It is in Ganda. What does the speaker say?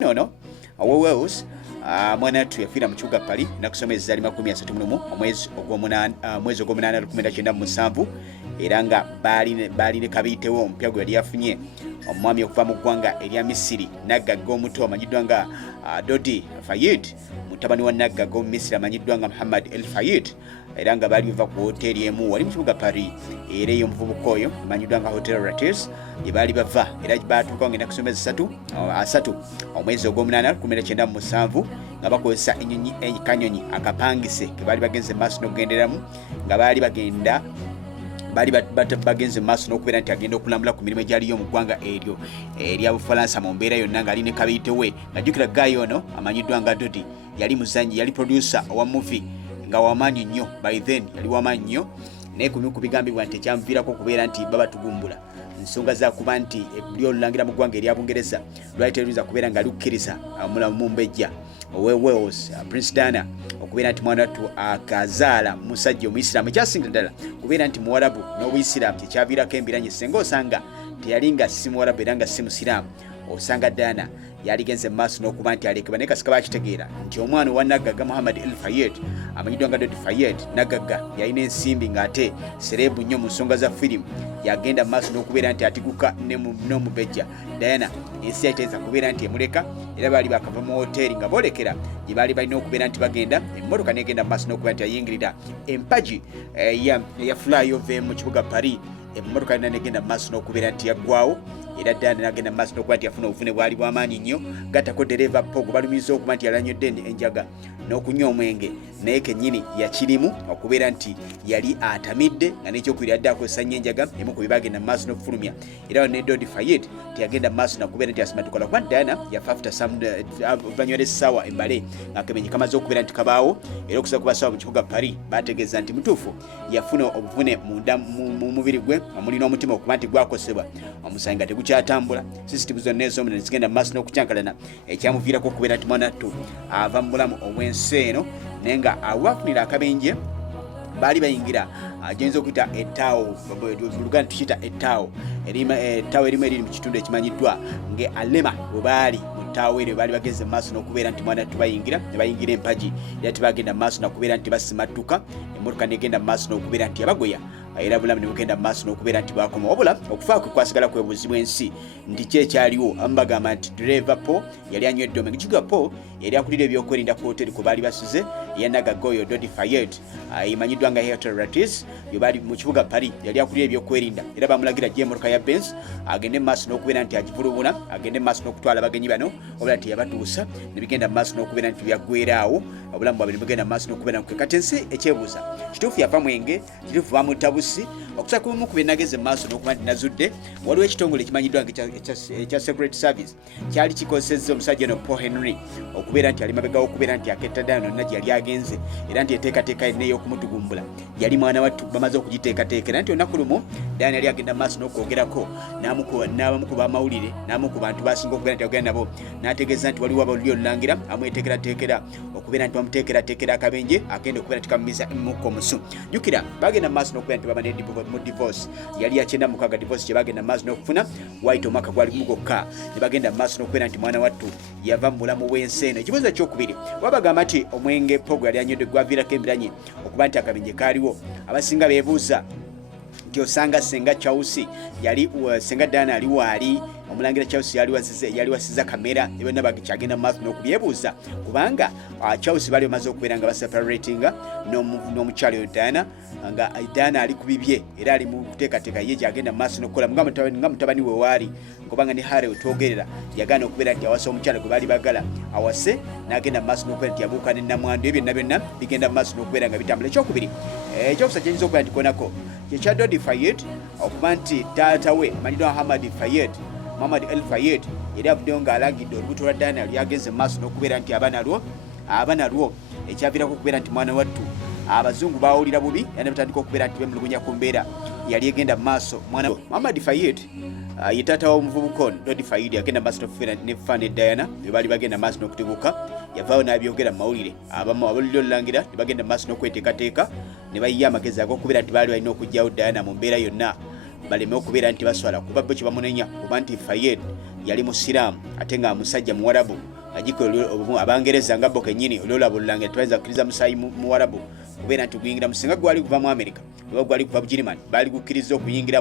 no Wales mwanatu yafiira mu kibuga Paris nakusomeza ali 31 omwezi ogw'omunaana 1997 era nga baali ne kabiitewo omupya gwe yali yafunye omwami okuva mu ggwanga erya Misiri naggaga omuto amanyiddwa nga Dodi Fayed mutabani wa naggaga Misiri amanyiddwa nga Muhammad El Fayed era nga baali bava ku hoteli emu wali mu kibuga Paris era eyo omuvubuka oyo amanyiddwa nga Hotel Ratis gye baali bava era baatuuka ngenda kusomeza asatu omwezi ogw'omunaana 1997 nga bakozesa kanyonyi akapangise ke baali bagenze maaso n'okugenderamu nga baali bagenze maaso n'okubeera nti agenda okulambula ku mirimu egyaliyo mu ggwanga eryo erya Bufalansa mu mbeera yonna nga ali ne kabiitewe nga jjukira gayo ono amanyiddwa nga Dodi yali muzanyi yali producer owa movie nga wamaanyi nnyo by then yali wamaanyi nnyo naye ku bigambibwa nti ekyamuviirako okubeera nti babatugumbula ensonga za kuba nti buli olulangira mu ggwanga erya Bungereza lwali teruyinza kubeera nga lukkiriza omulamu Mumbejja owe Wales Prince Diana okubeera nti mwana wattu akazaala musajja omuyisiraamu ekyasinga ddala kubeera nti muwarabu n'obuyisiraamu kyekyaviirako embiranye senga osanga teyali nga si muwarabu era nga si musiraamu osanga Diana yaligenze maaso n'okuba nti alekebwa naye kasika bakitegeera nti omwana wa naggaga Muhammad El Fayed amanyiddwa nga Dodi Fayed naggaga yalina ensimbi ng'ate serebu nnyo mu nsonga za firimu yagenda maaso n'okubeera nti atiguka n'omubejja Diana ensi yaiteeza kubeera nti emuleka era baali bakava mu hoteri nga boolekera gye baali balina okubeera nti bagenda emmotoka negenda maaso n'okubeera nti ayingirira empagi eya flyover mu kibuga Paris emmotoka yonna negenda maaso n'okubeera nti yaggwawo era Diana nagenda maaso n'okuba nti yafuna obuvune bwali bw'amaanyi nnyo gattako dereva pogo balumiza okuba nti yalanyodde enjaga n'okunywa omwenge naye kennyini yakirimu okubeera nti yali atamidde nga n'ekyokubiri yadde akozesa nnyo enjaga emu ku bibagenda maaso n'okufulumya era ne Dodi Fayed teyagenda maaso nakubeera nti asimadukola kuba Diana yafa after oluvannyuma lw'essaawa embale ng'akabenje kamaze okubeera nti kabaawo era okusobola kubasaawa mu kibuga Paris bategeeza nti mutuufu yafuna obuvune munda mu mubiri gwe omuli n'omutima okuba nti gwakosebwa omusanyi nga tegukyatambula sisitimu zonna ez'omu nezigenda maaso n'okukyankalana ekyamuviirako okubeera nti mwana wattu ava mu bulamu obw'ensi eno naye nga awafunira akabenje baali bayingira agenza okuyita ettaawo Luganda tukiyita ettaawo erimu eriri mu kitundu ekimanyiddwa nge Alema bwe baali mu ttaawo eryo baali bageze maaso n'okubeera nti mwana wattu bayingira ne bayingira empagi era tebagenda maaso n'okubeera nti basimattuka emmotoka negenda maaso n'okubeera nti yabagoya era bulamu ne bugenda maaso n'okubeera nti bakoma wabula okufa kwe kwasigala kwebuzibwa ensi nti kyekyaliwo amu bagamba nti direva Paul yali anywedde omwenge kibuga Paul yali akulira ebyokwerinda ku hoteri kwe baali basuze yanaggaga oyo Dodi Fayed emanyiddwa nga Hotel Ratis yo baali mu kibuga Paris yali akulira ebyokwerinda era bamulagira gye emmotoka ya Benz agende maaso n'okubeera nti agivulubuna agende maaso n'okutwala abagenyi bano wabula nti yabatuusa ne bigenda maaso n'okubeera nti byaggweeraawo obulamu bwabwe ne bugenda maaso n'okubeera nti kati ensi ekyebuuza kituufu yafa mwenge kituufu bamutta busi okusa kumu ku byenageze maaso n'okuba nti nazudde waliwo ekitongole ekimanyiddwa ekya Secret Service kyali kikozesezza omusajja no Paul Henry okubeera nti ali mabegawo okubeera nti aketta Diana nonna gye yali agenze era nti eteekateeka yenna ey'okumutugumbula yali mwana wattu bamaze okugiteekateeka era nti olunaku lumu Diana yali agenda maaso n'okwogerako n'abamu ku bamawulire n'abamu ku bantu basinga okubeera nti agenda nabo n'ategeeza nti waliwo abaluli olulangira amweteekerateekera okubeera nti bamuteekerateekera akabenje agenda okubeera nti kamumiza emukka omusu jjukira bagenda maaso n'okubeera nti bamane mu divorce yali yakyenda mukaga divorce kye bagenda maaso n'okufuna waita omwaka gwali gumu gwokka ne bagenda maaso n'okubeera nti mwana wattu yava mu bulamu bw'ensi eno ekibuuzo ekyokubiri wabagamba nti omwenge pogo yali anywedde gwaviirako embiranye okuba nti akabenje kaaliwo abasinga beebuuza nti osanga senga Chausi yali senga Diana ali waali omulangira Chausi yali wasiza kamera ne bonna bakyagenda maaso n'okubyebuuza kubanga Chausi bali bamaze okubeera nga baseparatinga n'omukyalo oyo Diana nga Diana ali ku bibye era ali mu kuteekateeka ye gyagenda maaso n'okukola nga mutabani we waali kubanga ne Harry otwogerera yagaana okubeera nti awasa omukyalo gwe baali bagala awase n'agenda maaso n'okubeera nti yabuuka ne namwandu ebyo byonna bigenda maaso n'okubeera nga bitambula ekyokubiri ekyokusa kyenyinza okubeera nti konako kyekya Dodi Fayed okuba nti taata we amanyiddwa Muhammad El Fayed era avuddeyo ng'alagidde olubuto lwa Diana lyageze maaso n'okubeera nti aba nalwo ekyaviirako okubeera nti mwana wattu abazungu bawulira bubi era ne batandika okubeera nti bemulugunya ku mbeera yali egenda maaso mwana Muhammad Fayed ye taata w'omuvubuka ono Dodi Fayed yagenda maaso n'okubeera ne Fane Diana be baali bagenda maaso n'okuteguka yavaayo n'abyogera mu mawulire abamu abalulira olulangira ne bagenda maaso n'okweteekateeka ne bayiya amagezi ag'okubeera nti baali balina okuggyawo Diana mu mbeera yonna baleme okubeera nti baswala kuba bo kye bamunenya kuba nti Fayed yali musiraamu ate nga musajja muwarabu agikola abangereza nga bo kennyini olwolabulanga twayinza kukkiriza musaayi muwarabu kubeera nti guyingira musinga gwali kuva mu America oba gwali kuva Bugirimani baali gukkiriza okuyingira